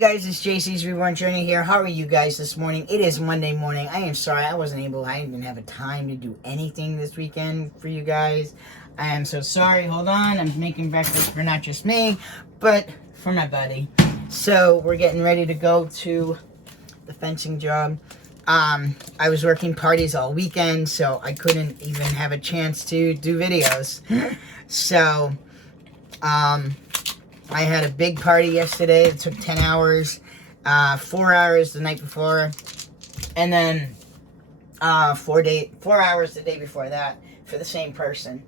Guys, it's JC's Reborn Journey here. How are you guys this morning? It is Monday morning. I am sorry I didn't even have a time to do anything this weekend for you guys. I am so sorry. Hold on, I'm making breakfast for not just me, but for my buddy. So we're getting ready to go to the fencing job. I was working parties all weekend, so I couldn't even have a chance to do videos. So, I had a big party yesterday. It took 10 hours, 4 hours the night before, and then 4 hours the day before that for the same person.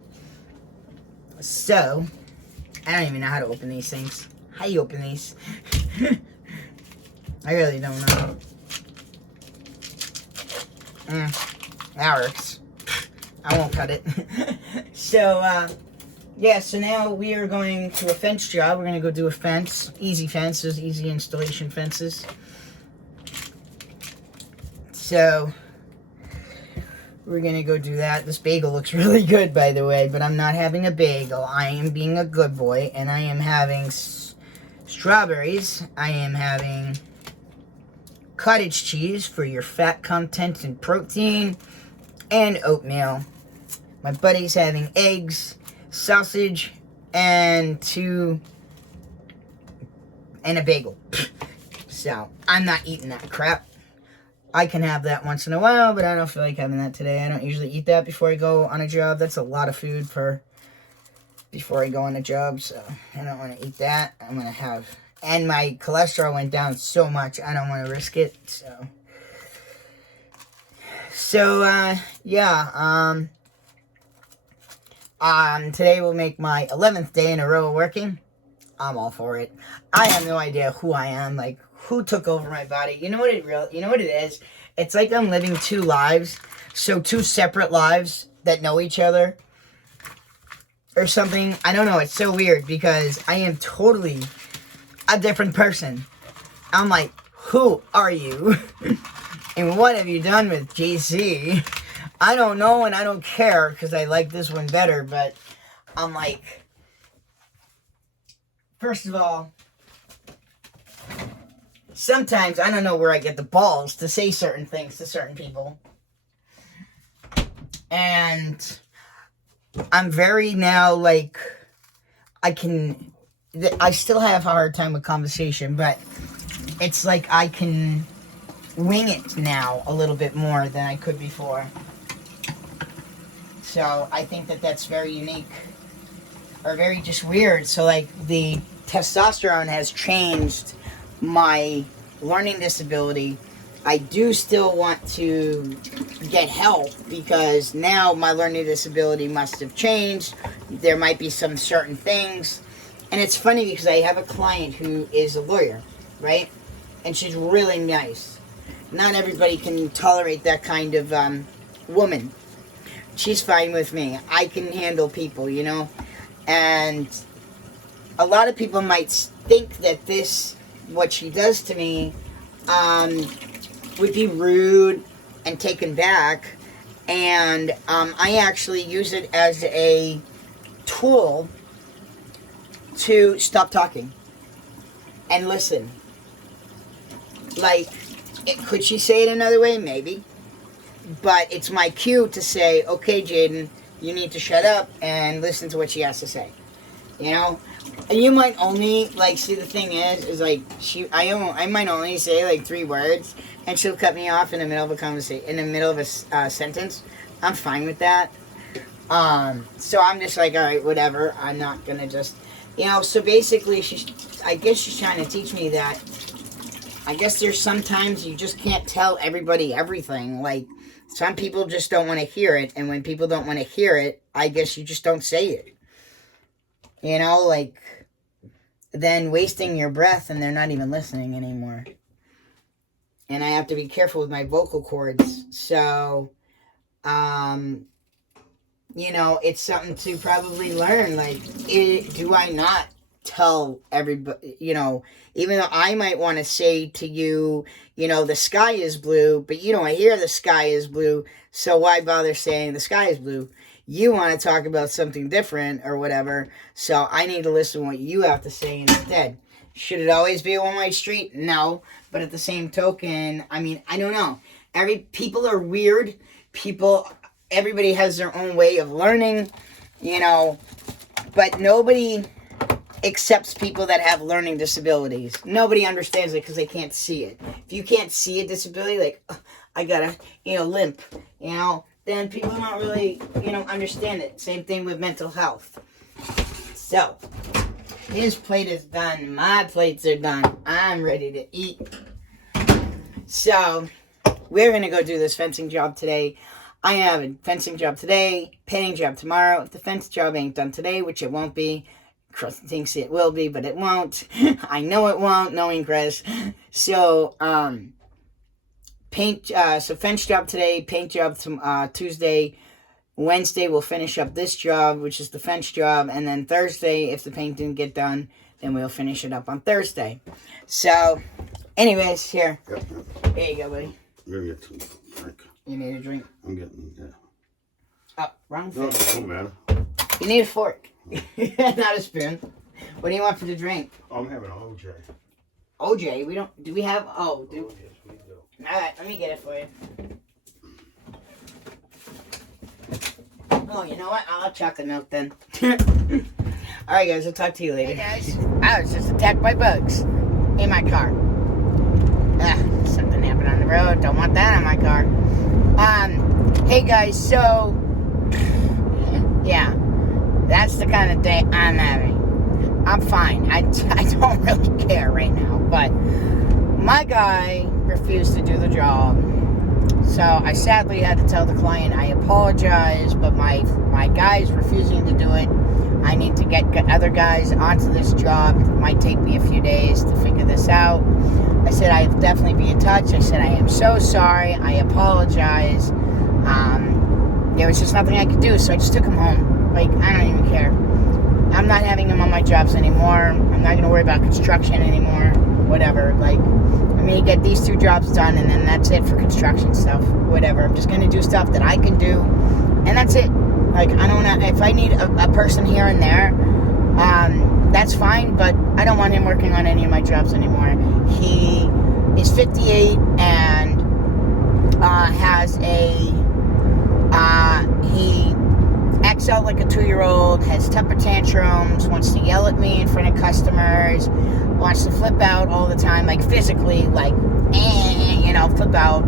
So, I don't even know how to open these things. How do you open these? I really don't know. That works. I won't cut it. So, yeah, so now we are going to a fence job. We're going to go do a fence. Easy fences, easy installation fences. So, we're going to go do that. This bagel looks really good, by the way, but I'm not having a bagel. I am being a good boy, and I am having strawberries. I am having cottage cheese for your fat content and protein, and oatmeal. My buddy's having eggs, sausage, and a bagel. So, I'm not eating that crap. I can have that once in a while, but I don't feel like having that today. I don't usually eat that before I go on a job. That's a lot of food before I go on a job, so I don't want to eat that. I'm going to have... And my cholesterol went down so much, I don't want to risk it, so... So, yeah, today will make my 11th day in a row of working. I'm all for it. I have no idea who I am, like, who took over my body. You know what it is? It's like I'm living two lives, so two separate lives that know each other, or something. I don't know, it's so weird, because I am totally a different person. I'm like, who are you? And what have you done with JC? I don't know, and I don't care, because I like this one better, but I'm like, first of all, sometimes I don't know where I get the balls to say certain things to certain people. And I'm very now, like, I still have a hard time with conversation, but it's like I can wing it now a little bit more than I could before. So I think that that's very unique, or very just weird. So, like, the testosterone has changed my learning disability. I do still want to get help, because now my learning disability must have changed. There might be some certain things. And it's funny, because I have a client who is a lawyer, right? And she's really nice. Not everybody can tolerate that kind of woman. She's fine with me. I can handle people, you know? And a lot of people might think that what she does to me, would be rude and taken back. And I actually use it as a tool to stop talking and listen. Like, could she say it another way? Maybe. But it's my cue to say, okay, Jaden, you need to shut up and listen to what she has to say. You know? And you might only, like, see, the thing is like, I might only say, like, 3 words, and she'll cut me off in the middle of a conversation, in the middle of a sentence. I'm fine with that. So I'm just like, alright, whatever. I'm not gonna just, you know, so basically, I guess she's trying to teach me that, I guess there's sometimes you just can't tell everybody everything. Like, some people just don't want to hear it, and when people don't want to hear it, I guess you just don't say it. You know, like, then wasting your breath, and they're not even listening anymore. And I have to be careful with my vocal cords. So, you know, it's something to probably learn. Like, do I not tell everybody, you know, even though I might want to say to you, you know, the sky is blue, but you don't hear the sky is blue, so why bother saying the sky is blue? You want to talk about something different or whatever, so I need to listen to what you have to say instead. Should it always be a one-way street? No. But at the same token, I mean, I don't know. People are weird. Everybody has their own way of learning, you know, but nobody accepts people that have learning disabilities. Nobody understands it because they can't see it. If you can't see a disability, like, I got a, limp, then people don't really, understand it. Same thing with mental health. So, his plate is done. My plates are done. I'm ready to eat. So, we're going to go do this fencing job today. I have a fencing job today, painting job tomorrow. If the fence job ain't done today, which it won't be, Chris thinks it will be, but it won't. I know it won't, knowing Chris. So, fence job today, paint job Tuesday. Wednesday we'll finish up this job, which is the fence job, and then Thursday, if the paint didn't get done, then we'll finish it up on Thursday. So, anyways, here. Here you go, buddy. I'm gonna get some drink. You need a drink? I'm getting, yeah. Oh, wrong No, thing. don't matter. You need a fork, not a spoon. What do you want for the drink? I'm having OJ. OJ, do we have, Oh, yes, we do. Alright, let me get it for you. Oh, you know what? I'll have chocolate milk then. Alright guys, I'll talk to you later. Hey guys, I was just attacked by bugs in my car. Something happened on the road. Don't want that on my car. Hey guys, so yeah, that's the kind of day I'm having. I'm fine. I don't really care right now, but my guy refused to do the job. So I sadly had to tell the client I apologize, but my guy's refusing to do it. I need to get other guys onto this job. It might take me a few days to figure this out. I said I'll definitely be in touch. I said I am so sorry. I apologize. There was just nothing I could do, so I just took him home. Like, I don't even care. I'm not having him on my jobs anymore. I'm not going to worry about construction anymore. Whatever. Like, I'm going to get these 2 jobs done, and then that's it for construction stuff. Whatever. I'm just going to do stuff that I can do, and that's it. Like, I don't know. If I need a person here and there, that's fine, but I don't want him working on any of my jobs anymore. He is 58 and has he acts out like a 2-year-old, has temper tantrums, wants to yell at me in front of customers, wants to flip out all the time, like physically, like, flip out.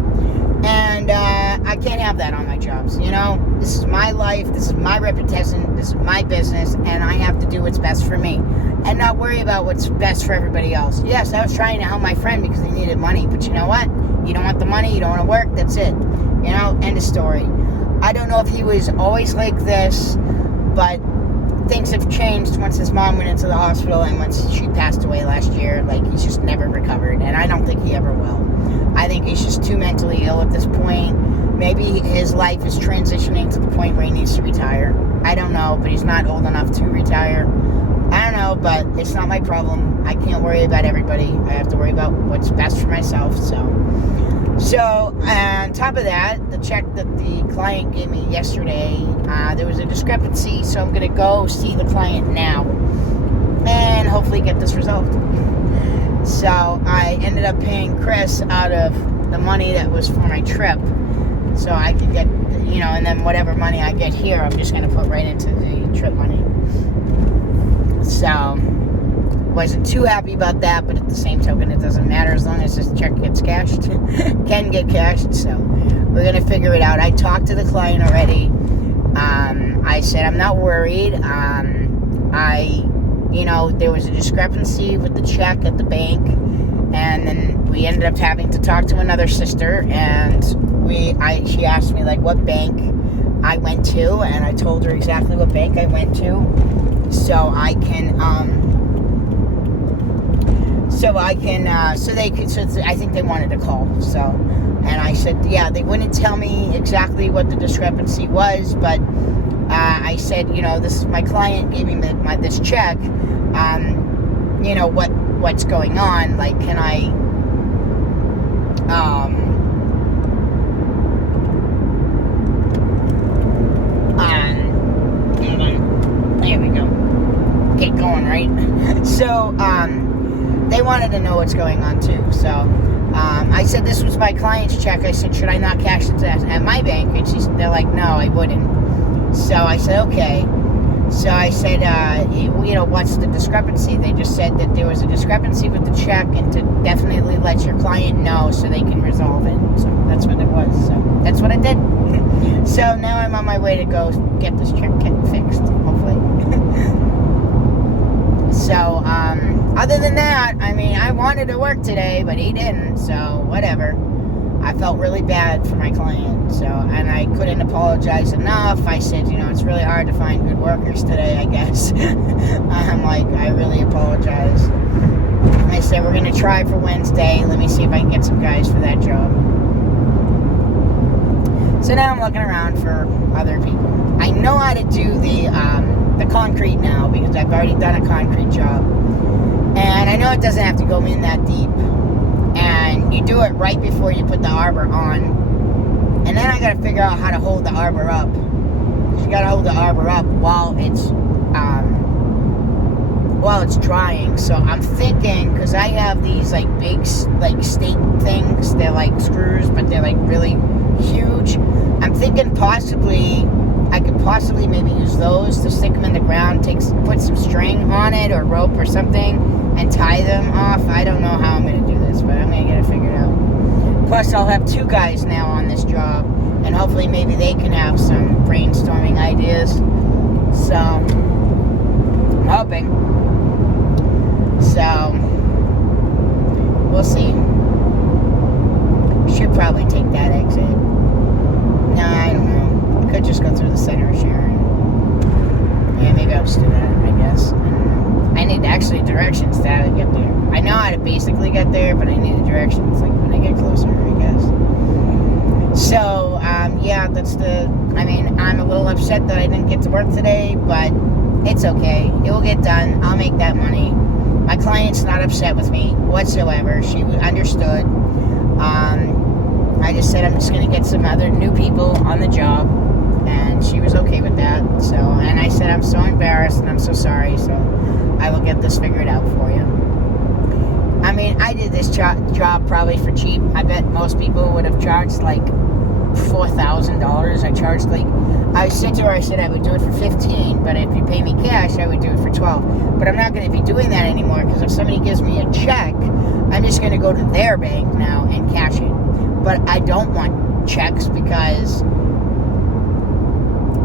And I can't have that on my jobs, This is my life, this is my reputation, this is my business, and I have to do what's best for me and not worry about what's best for everybody else. Yes, I was trying to help my friend because he needed money, but you know what? You don't want the money, you don't want to work, that's it. End of story. I don't know if he was always like this, but things have changed once his mom went into the hospital and once she passed away last year. Like, he's just never recovered, and I don't think he ever will. I think he's just too mentally ill at this point. Maybe his life is transitioning to the point where he needs to retire. I don't know, but he's not old enough to retire. I don't know, but it's not my problem. I can't worry about everybody. I have to worry about what's best for myself, So, on top of that, the check that the client gave me yesterday, there was a discrepancy, so I'm going to go see the client now and hopefully get this resolved. So, I ended up paying Chris out of the money that was for my trip, so I could get, and then whatever money I get here, I'm just going to put right into the trip money. So, wasn't too happy about that, but at the same token, it doesn't matter as long as this check gets cashed. Can get cashed, so we're going to figure it out. I talked to the client already. I said I'm not worried. There was a discrepancy with the check at the bank, and then we ended up having to talk to another sister, and she asked me, like, what bank I went to, and I told her exactly what bank I went to, so I think they wanted to call, and I said, yeah, they wouldn't tell me exactly what the discrepancy was, but I said, this is my client gave me this check, what's going on, like, can I, there we go, get going, right? So, wanted to know what's going on too. So I said this was my client's check. I said, should I not cash it at my bank? And they're like, no, I wouldn't. So I said, okay. So I said, what's the discrepancy? They just said that there was a discrepancy with the check and to definitely let your client know so they can resolve it. So that's what it was. So that's what I did. So now I'm on my way to go get this check fixed, hopefully. So, other than that, I mean, I wanted to work today, but he didn't, so whatever. I felt really bad for my client, so, and I couldn't apologize enough. I said, it's really hard to find good workers today, I guess. I'm like, I really apologize. I said, we're going to try for Wednesday. Let me see if I can get some guys for that job. So now I'm looking around for other people. I know how to do the concrete now because I've already done a concrete job. And I know it doesn't have to go in that deep. And you do it right before you put the arbor on. And then I got to figure out how to hold the arbor up. You got to hold the arbor up while it's drying. So I'm thinking, because I have these like big like stake things. They're like screws, but they're like really huge. I'm thinking I could possibly maybe use those to stick them in the ground, put some string on it or rope or something and tie them off. I don't know how I'm going to do this, but I'm going to get it figured out. Plus, I'll have 2 guys now on this job, and hopefully maybe they can have some brainstorming ideas. So, I'm hoping. So, we'll see. Should probably take that exit. No, I don't know. Could just go through the center of Sharon. Yeah, maybe I'll just do that, I guess. I need actually directions to how to get there. I know how to basically get there, but I need the directions like when I get closer, I guess. So, yeah, I'm a little upset that I didn't get to work today, but it's okay. It will get done. I'll make that money. My client's not upset with me whatsoever. She understood. I just said I'm just going to get some other new people on the job, and she was okay with that. So, and I said I'm so embarrassed and I'm so sorry, so I will get this figured out for you. I mean, I did this job probably for cheap. I bet most people would have charged like $4,000. I charged I said to her, I said I would do it for $15, but if you pay me cash, I would do it for $12. But I'm not going to be doing that anymore, because if somebody gives me a check, I'm just going to go to their bank now and cash it. But I don't want checks because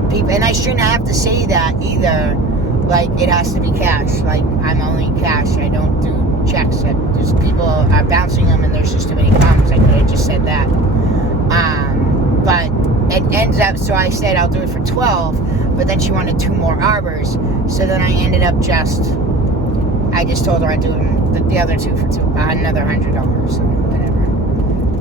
people, and I shouldn't have to say that either, like it has to be cash. Like I'm only cash, I don't do checks. There's people are bouncing them and there's just too many problems. I could have just said that. But it ends up, so I said I'll do it for $12, but then she wanted 2 more arbors. So then I ended up I just told her I'd do the other 2 for another $100, so whatever.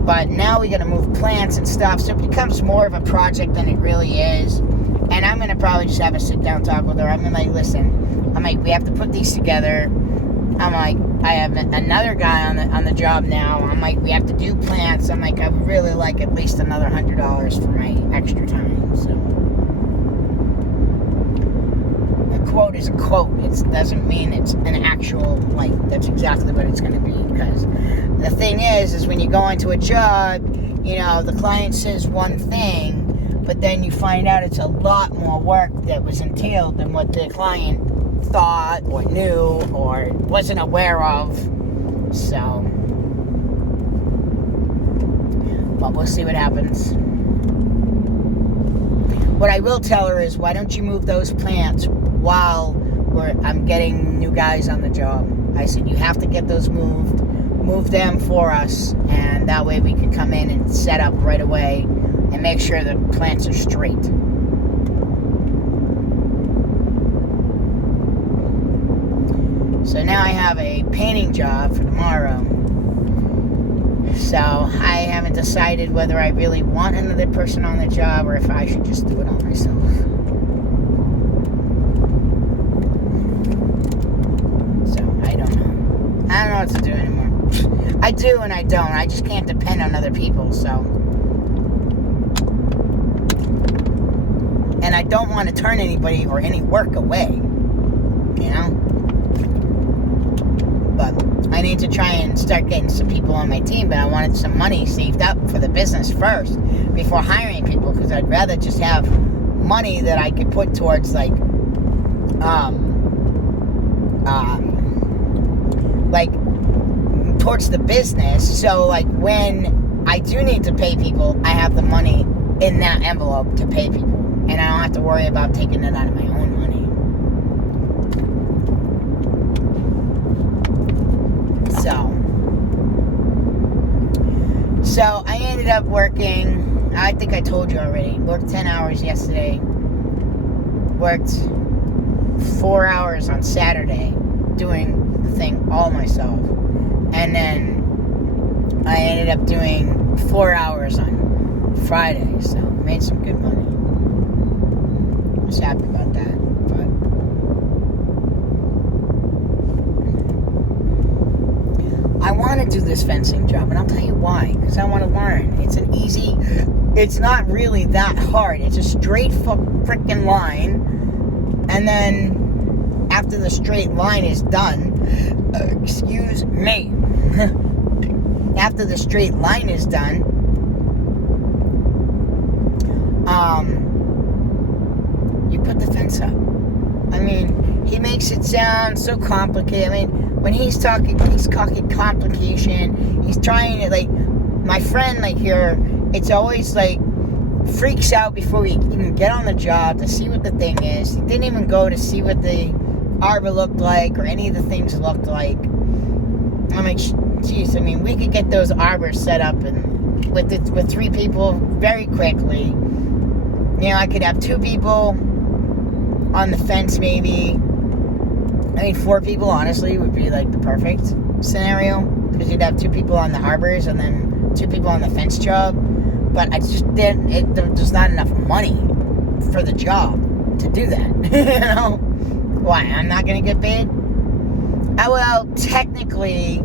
But now we got to move plants and stuff, so it becomes more of a project than it really is. And I'm going to probably just have a sit-down talk with her. I'm going to like, listen, I'm like, we have to put these together. I'm like, I have another guy on the job now. I'm like, we have to do plants. I'm like, I would really like at least another $100 for my extra time. So a quote is a quote. It doesn't mean it's an actual, like, that's exactly what it's going to be. Because the thing is when you go into a job, the client says one thing, but then you find out it's a lot more work that was entailed than what the client thought or knew or wasn't aware of. So, but we'll see what happens. What I will tell her is, why don't you move those plants while I'm getting new guys on the job? I said, you have to get those moved. Move them for us, and that way we can come in and set up right away and make sure the plants are straight. So now I have a painting job for tomorrow. So I haven't decided whether I really want another person on the job or if I should just do it all myself. So I don't know what to do anymore. I do and I don't. I just can't depend on other people, so. And I don't want to turn anybody or any work away, But I need to try and start getting some people on my team, but I wanted some money saved up for the business first before hiring people, because I'd rather just have money that I could put towards like towards the business. So like when I do need to pay people, I have the money in that envelope to pay people, and I don't have to worry about taking it out of my own money. So I ended up working, I think I told you already, worked 10 hours yesterday, worked 4 hours on Saturday doing the thing all myself, and then I ended up doing 4 hours on Friday, so made some good money. I was happy about that. I want to do this fencing job, and I'll tell you why. Because I want to learn. It's not really that hard. It's a straight frickin' line, and then after the straight line is done, excuse me, after the straight line is done, you put the fence up. I mean, he makes it sound so complicated. I mean, when he's talking complication. He's trying to, like, my friend, like, here, it's always, like, freaks out before we even get on the job to see what the thing is. He didn't even go to see what the arbor looked like or any of the things looked like. I'm like, geez, I mean, we could get those arbors set up and with 3 people very quickly. You know, I could have 2 people on the fence, maybe. I mean, 4 people, honestly, would be, like, the perfect scenario, because you'd have 2 people on the arbors and then 2 people on the fence job. But there's not enough money for the job to do that. You know? Why? I'm not going to get paid? Well, technically,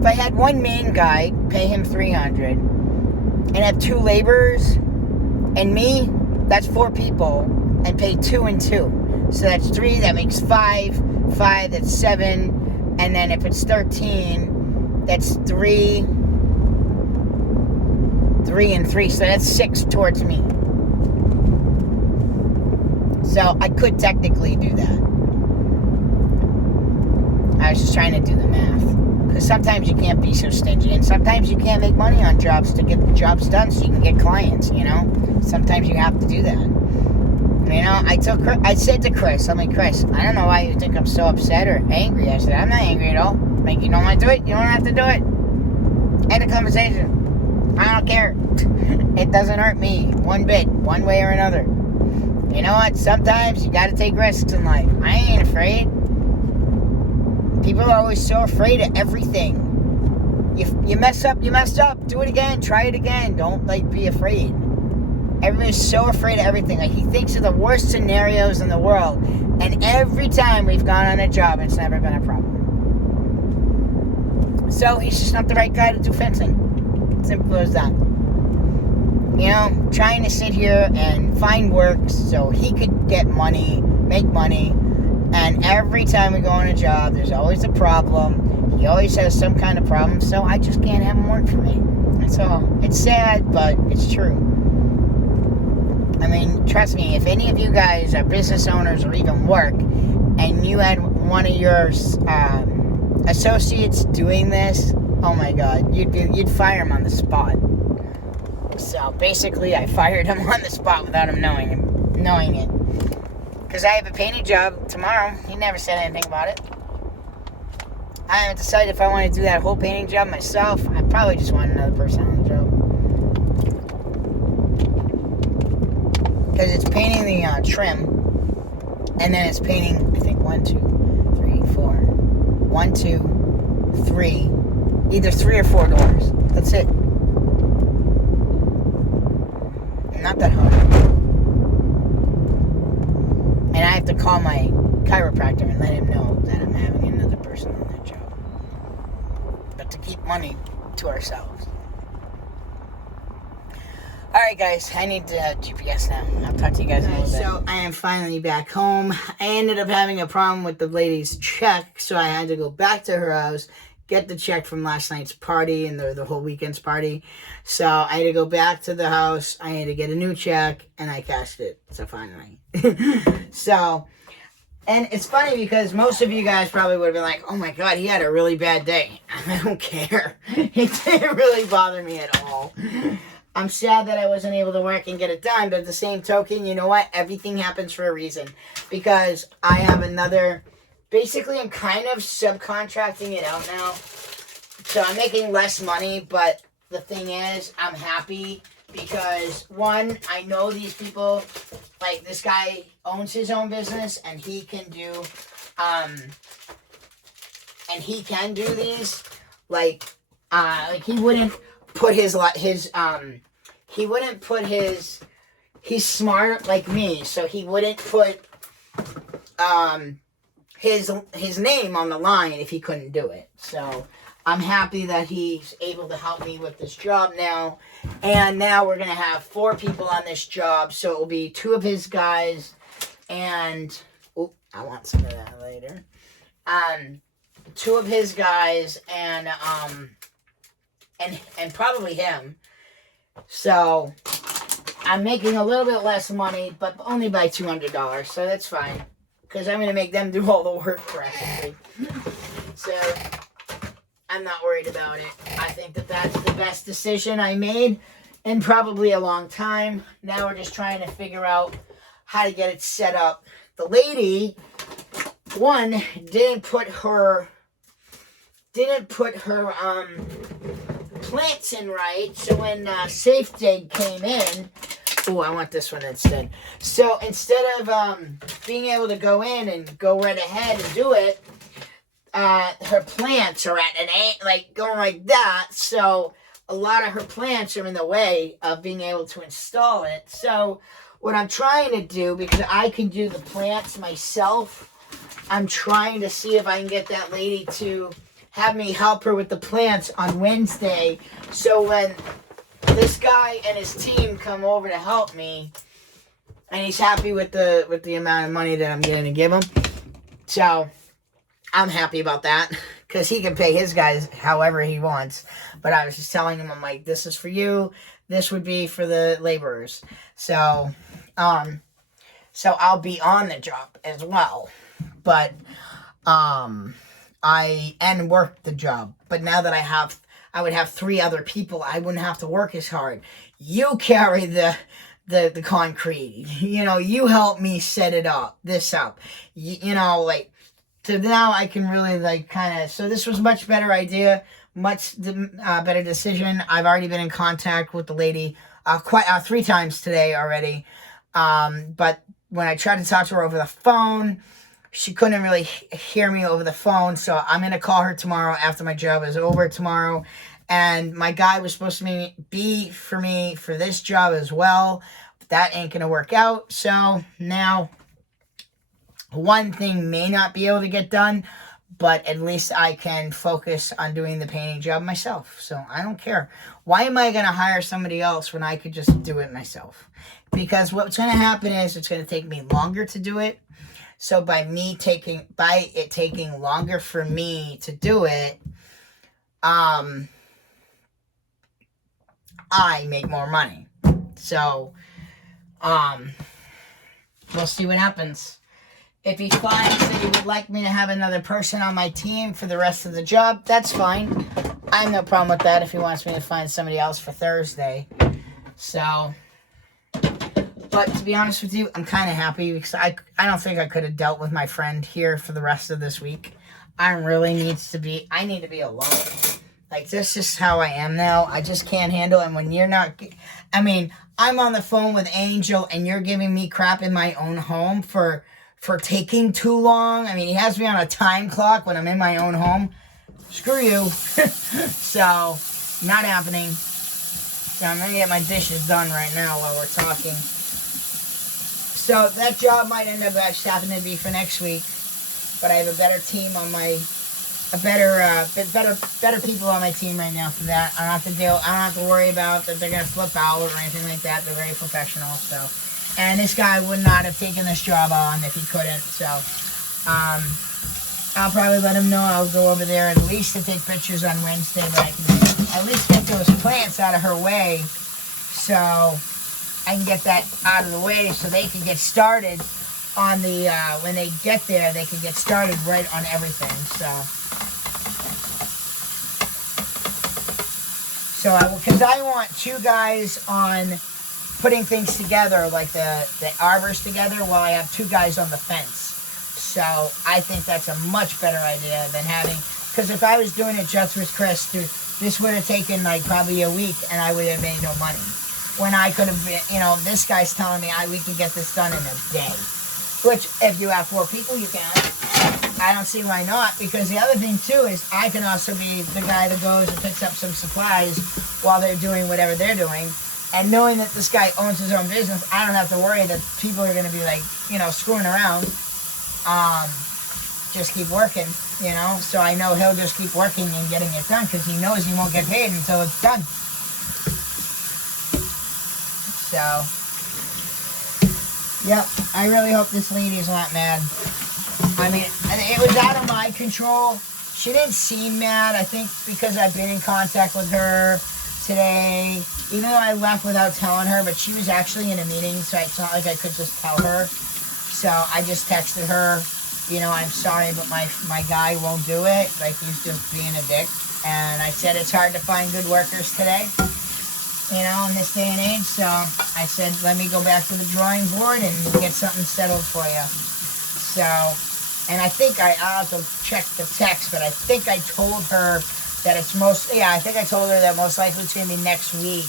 if I had one main guy, pay him $300, and have 2 laborers, and me, that's 4 people, and pay 2 and 2. So that's 3, that makes 5, that's 7, and then if it's 13, that's 3 and 3, so that's 6 towards me. So I could technically do that. I was just trying to do the math. Because sometimes you can't be so stingy, and sometimes you can't make money on jobs to get the jobs done so you can get clients, you know? Sometimes you have to do that. You know, I said to Chris, I'm like, Chris, I don't know why you think I'm so upset or angry. I said, I'm not angry at all. Like, you don't want to do it? You don't have to do it. End of conversation. I don't care. It doesn't hurt me one bit, one way or another. You know what? Sometimes you got to take risks in life. I ain't afraid. People are always so afraid of everything. You mess up, you messed up. Do it again. Try it again. Don't, like, be afraid. Everybody's so afraid of everything. Like, he thinks of the worst scenarios in the world. And every time we've gone on a job, it's never been a problem. So, he's just not the right guy to do fencing. Simple as that. You know, trying to sit here and find work so he could get money, make money. And every time we go on a job, there's always a problem. He always has some kind of problem. So, I just can't have him work for me. That's all. It's sad, but it's true. I mean, trust me, if any of you guys are business owners or even work, and you had one of your associates doing this, oh my God, you'd fire him on the spot. So basically, I fired him on the spot without him knowing it. Because I have a painting job tomorrow. He never said anything about it. I haven't decided if I want to do that whole painting job myself. I probably just want another person on the job. Because it's painting the trim, and then it's painting, I think, 1, 2, 3, 4. 1, 2, 3. Either 3 or 4 doors. That's it. Not that hard. And I have to call my chiropractor and let him know that I'm having another person on that job. But to keep money to ourselves. Alright guys, I need GPS now. I'll talk to you guys in a little bit. So I am finally back home. I ended up having a problem with the lady's check, so I had to go back to her house, get the check from last night's party and the whole weekend's party. So I had to go back to the house, I had to get a new check, and I cashed it. So finally. So, and it's funny because most of you guys probably would have been like, oh my god, he had a really bad day. I don't care. It didn't really bother me at all. I'm sad that I wasn't able to work and get it done, but at the same token, you know what? Everything happens for a reason. Because I have another... Basically, I'm kind of subcontracting it out now. So I'm making less money, but the thing is, I'm happy because, one, I know these people, like this guy owns his own business and he can do these, like he wouldn't put he's smart like me, so he wouldn't put, his name on the line if he couldn't do it. So I'm happy that he's able to help me with this job now. And now we're going to have 4 people on this job. So it will be 2 of his guys and... Oh, I want some of that later. 2 of his guys and probably him. So I'm making a little bit less money, but only by $200. So that's fine. Because I'm going to make them do all the work practically. So, I'm not worried about it. I think that that's the best decision I made in probably a long time. Now we're just trying to figure out how to get it set up. The lady, one, didn't put her plants in right. So when SafeDig came in... Oh, I want this one instead. So instead of being able to go in and go right ahead and do it, her plants are at an like going like that. So a lot of her plants are in the way of being able to install it. So what I'm trying to do, because I can do the plants myself, I'm trying to see if I can get that lady to have me help her with the plants on Wednesday. So when this guy and his team come over to help me, and he's happy with the amount of money that I'm going to give him. So I'm happy about that because he can pay his guys however he wants. But I was just telling him, I'm like, this is for you. This would be for the laborers. So I'll be on the job as well. But I work the job. But now that I would have 3 other people, I wouldn't have to work as hard. You carry the concrete. You know, you help me set it up, You know, like, so now I can really, like, kind of, so this was a much better idea, much better decision. I've already been in contact with the lady 3 times today already. But when I tried to talk to her over the phone, she couldn't really hear me over the phone, so I'm going to call her tomorrow after my job is over tomorrow. And my guy was supposed to be for me for this job as well, but that ain't going to work out. So now one thing may not be able to get done, but at least I can focus on doing the painting job myself. So I don't care. Why am I going to hire somebody else when I could just do it myself? Because what's going to happen is it's going to take me longer to do it. So by it taking longer for me to do it, I make more money. So, we'll see what happens. If he finds that he would like me to have another person on my team for the rest of the job, that's fine. I have no problem with that if he wants me to find somebody else for Thursday. So... But to be honest with you, I'm kind of happy because I don't think I could have dealt with my friend here for the rest of this week. I need to be alone. Like, this is how I am now. I just can't handle it. And when you're not, I'm on the phone with Angel and you're giving me crap in my own home for taking too long. He has me on a time clock when I'm in my own home. Screw you. So, not happening. So I'm going to get my dishes done right now while we're talking. So that job might end up just happening to be for next week, but I have a better team on my better people on my team right now for that. I don't have to worry about that they're gonna flip out or anything like that. They're very professional. So, and this guy would not have taken this job on if he couldn't. So, I'll probably let him know I'll go over there at least to take pictures on Wednesday, but I can at least get those plants out of her way, so I can get that out of the way so they can get started on the when they get there, they can get started right on everything. Because I want two guys on putting things together, like the arbors together, while I have two guys on the fence. So I think that's a much better idea than having, because if I was doing it just with Chris, dude, this would have taken like probably a week and I would have made no money. When I could have, this guy's telling me we can get this done in a day. Which, if you have 4 people, you can. I don't see why not, because the other thing too is I can also be the guy that goes and picks up some supplies while they're doing whatever they're doing. And knowing that this guy owns his own business, I don't have to worry that people are going to be like, screwing around. Just keep working, so I know he'll just keep working and getting it done because he knows he won't get paid until it's done. So, yep, I really hope this lady's not mad. I mean, it was out of my control. She didn't seem mad, I think, because I've been in contact with her today, even though I left without telling her, but she was actually in a meeting, so it's not like I could just tell her. So I just texted her, I'm sorry, but my guy won't do it. Like, he's just being a dick. And I said it's hard to find good workers today, in this day and age. So I said, let me go back to the drawing board and get something settled for you. So, and I think I'll have to check the text, but I think I told her that I think I told her that most likely it's going to be next week.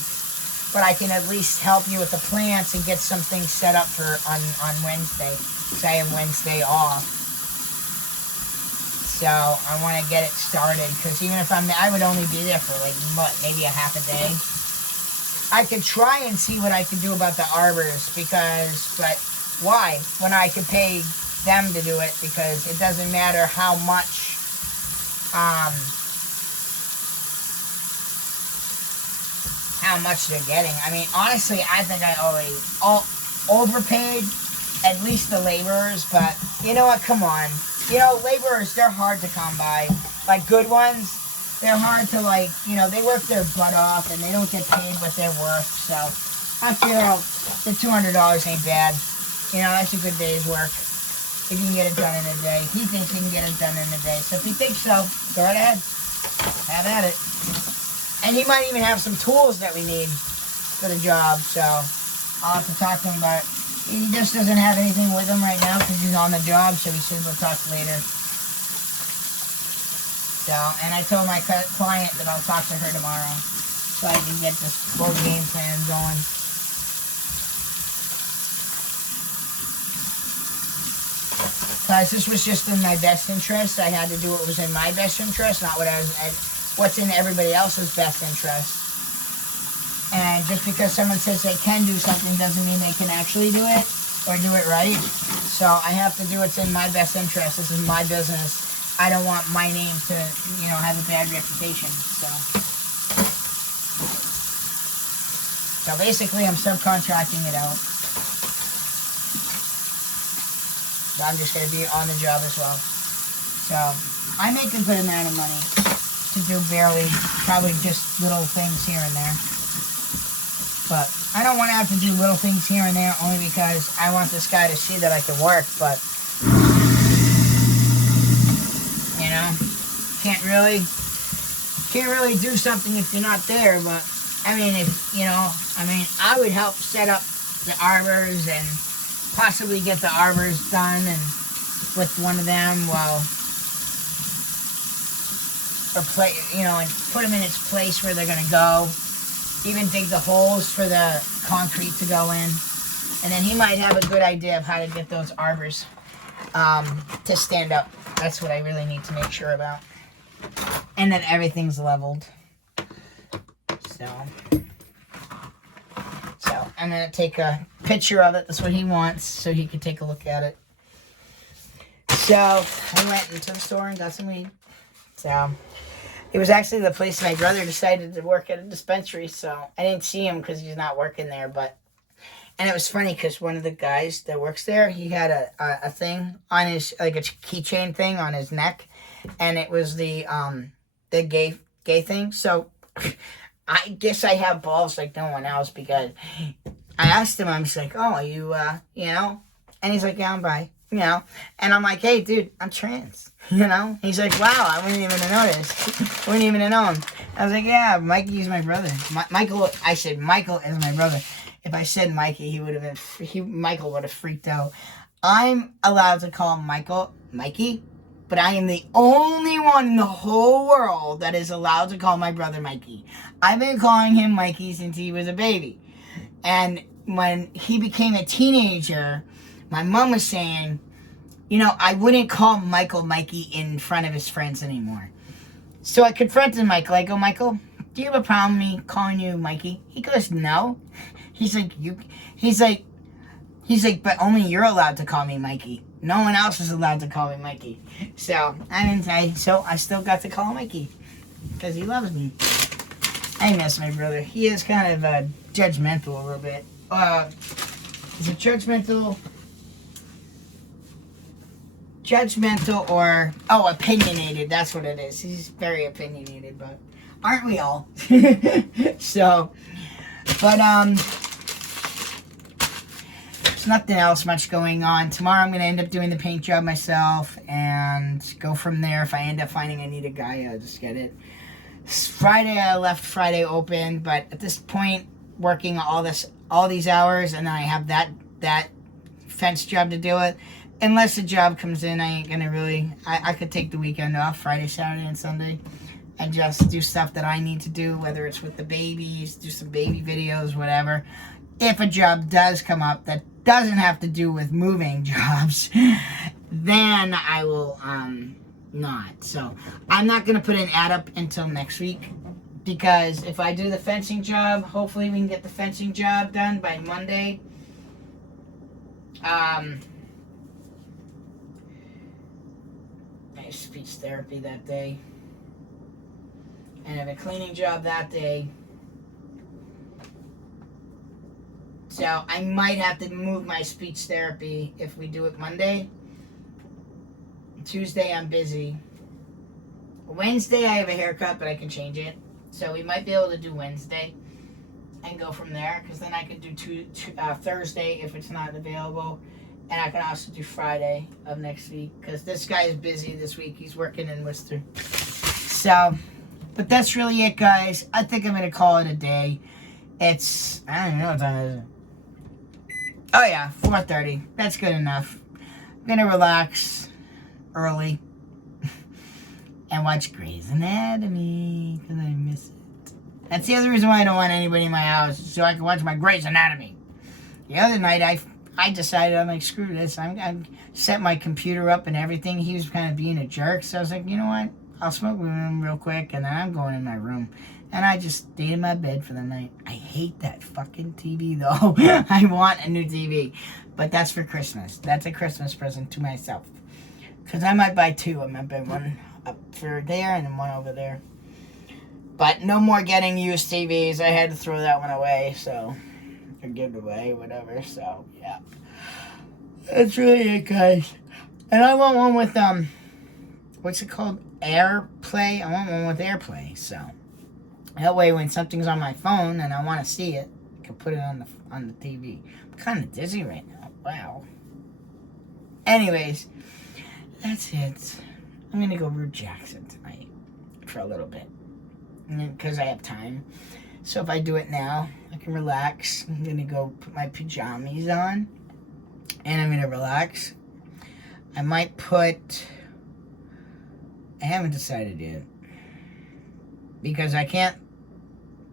But I can at least help you with the plants and get some things set up on Wednesday. So I have Wednesday off. So I want to get it started, because even if I would only be there for maybe a half a day. I could try and see what I can do about the arbors, but why? When I could pay them to do it, because it doesn't matter how much, they're getting. I mean, honestly, I think I already overpaid at least the laborers, but you know what? Come on. Laborers, they're hard to come by. Like, good ones, they're hard to, they work their butt off and they don't get paid what they're worth. So I feel the $200 ain't bad. That's a good day's work if you can get it done in a day. He thinks he can get it done in a day. So if he thinks so, go right ahead. Have at it. And he might even have some tools that we need for the job. So I'll have to talk to him about it. He just doesn't have anything with him right now because he's on the job, so he said we'll talk later. So, and I told my client that I'll talk to her tomorrow so I can get this full game plan going. Because this was just in my best interest. I had to do what was in my best interest, not what's in everybody else's best interest. And just because someone says they can do something doesn't mean they can actually do it or do it right. So I have to do what's in my best interest. This is my business. I don't want my name to, have a bad reputation. So basically I'm subcontracting it out. So I'm just going to be on the job as well. So I make a good amount of money to do probably just little things here and there. But I don't want to have to do little things here and there only because I want this guy to see that I can work. But, can't really do something if you're not there. But, I mean, I would help set up the arbors and possibly get the arbors done and with one of them and put them in its place where they're going to go. Even dig the holes for the concrete to go in. And then he might have a good idea of how to get those arbors to stand up. That's what I really need to make sure about. And that everything's leveled. So I'm going to take a picture of it. That's what he wants, so he can take a look at it. So I went into the store and got some weed. So it was actually the place my brother decided to work at a dispensary. So I didn't see him because he's not working there. But and it was funny because one of the guys that works there, he had a thing on his, like a keychain thing on his neck, and it was the gay thing. So I guess I have balls like no one else, because I asked him, I was like, oh, are you, you know? And he's like, yeah, I'm bi, you know? And I'm like, hey, dude, I'm trans, you know? He's like, wow, I wouldn't even have noticed. I wouldn't even have known. I was like, yeah, Mikey's my brother. Michael, I said, Michael is my brother. If I said Mikey, Michael would have freaked out. I'm allowed to call Michael Mikey, but I am the only one in the whole world that is allowed to call my brother Mikey. I've been calling him Mikey since he was a baby. And when he became a teenager, my mom was saying, you know, I wouldn't call Michael Mikey in front of his friends anymore. So I confronted Michael. I go, Michael, do you have a problem with me calling you Mikey? He goes, no. He's like, but only you're allowed to call me Mikey. No one else is allowed to call me Mikey. So I still got to call him Mikey because he loves me. I miss my brother. He is kind of judgmental a little bit. Is it judgmental or opinionated? That's what it is. He's very opinionated, but aren't we all? So, but there's nothing else much going on. Tomorrow I'm going to end up doing the paint job myself and go from there. If I end up finding I need a guy, I'll just get it. Friday, I left Friday open, but at this point, working all these hours, and then I have that fence job to do it. Unless a job comes in, I ain't going to really... I could take the weekend off, Friday, Saturday, and Sunday, and just do stuff that I need to do, whether it's with the babies, do some baby videos, whatever. If a job does come up that doesn't have to do with moving jobs, then I will not. So I'm not going to put an ad up until next week, because if I do the fencing job, hopefully we can get the fencing job done by Monday. I have speech therapy that day, and I have a cleaning job that day. So I might have to move my speech therapy if we do it Monday. Tuesday I'm busy. Wednesday I have a haircut, but I can change it. So we might be able to do Wednesday and go from there, because then I could do Thursday if it's not available. And I can also do Friday of next week, because this guy is busy this week. He's working in Worcester. So, but that's really it, guys. I think I'm going to call it a day. It's, I don't know what time it is. Oh yeah, 4:30. That's good enough. I'm going to relax early and watch Grey's Anatomy, because I miss it. That's the other reason why I don't want anybody in my house, so I can watch my Grey's Anatomy. The other night, I decided, I'm like, screw this. I'm set my computer up and everything. He was kind of being a jerk, so I was like, you know what? I'll smoke with him real quick, and then I'm going in my room. And I just stayed in my bed for the night. I hate that fucking TV, though. I want a new TV. But that's for Christmas. That's a Christmas present to myself. Because I might buy two. I might buy one up for there and then one over there. But no more getting used TVs. I had to throw that one away, so... or give it away, whatever, so, yeah. That's really it, guys. And I want one with, what's it called? AirPlay? I want one with AirPlay, so... that way, when something's on my phone and I want to see it, I can put it on the TV. I'm kind of dizzy right now. Wow. Anyways, that's it. I'm going to go root Jackson tonight for a little bit, because I have time. So if I do it now, I can relax. I'm going to go put my pajamas on, and I'm going to relax. I might put... I haven't decided yet, because I can't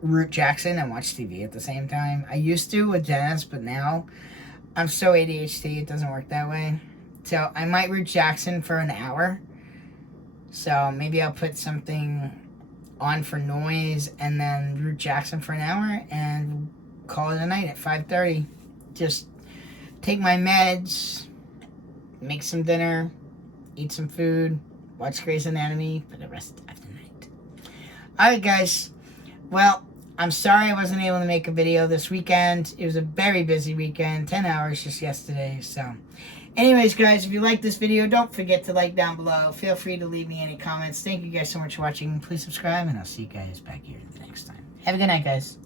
root Jackson and watch TV at the same time. I used to with Dennis, but now I'm so ADHD, it doesn't work that way. So I might root Jackson for an hour. So maybe I'll put something on for noise and then root Jackson for an hour and call it a night at 5:30. Just take my meds, make some dinner, eat some food, watch Grey's Anatomy for the rest of the night. Alright, guys. Well, I'm sorry I wasn't able to make a video this weekend. It was a very busy weekend. 10 hours just yesterday. So, anyways, guys, if you like this video, don't forget to like down below. Feel free to leave me any comments. Thank you guys so much for watching. Please subscribe, and I'll see you guys back here the next time. Have a good night, guys.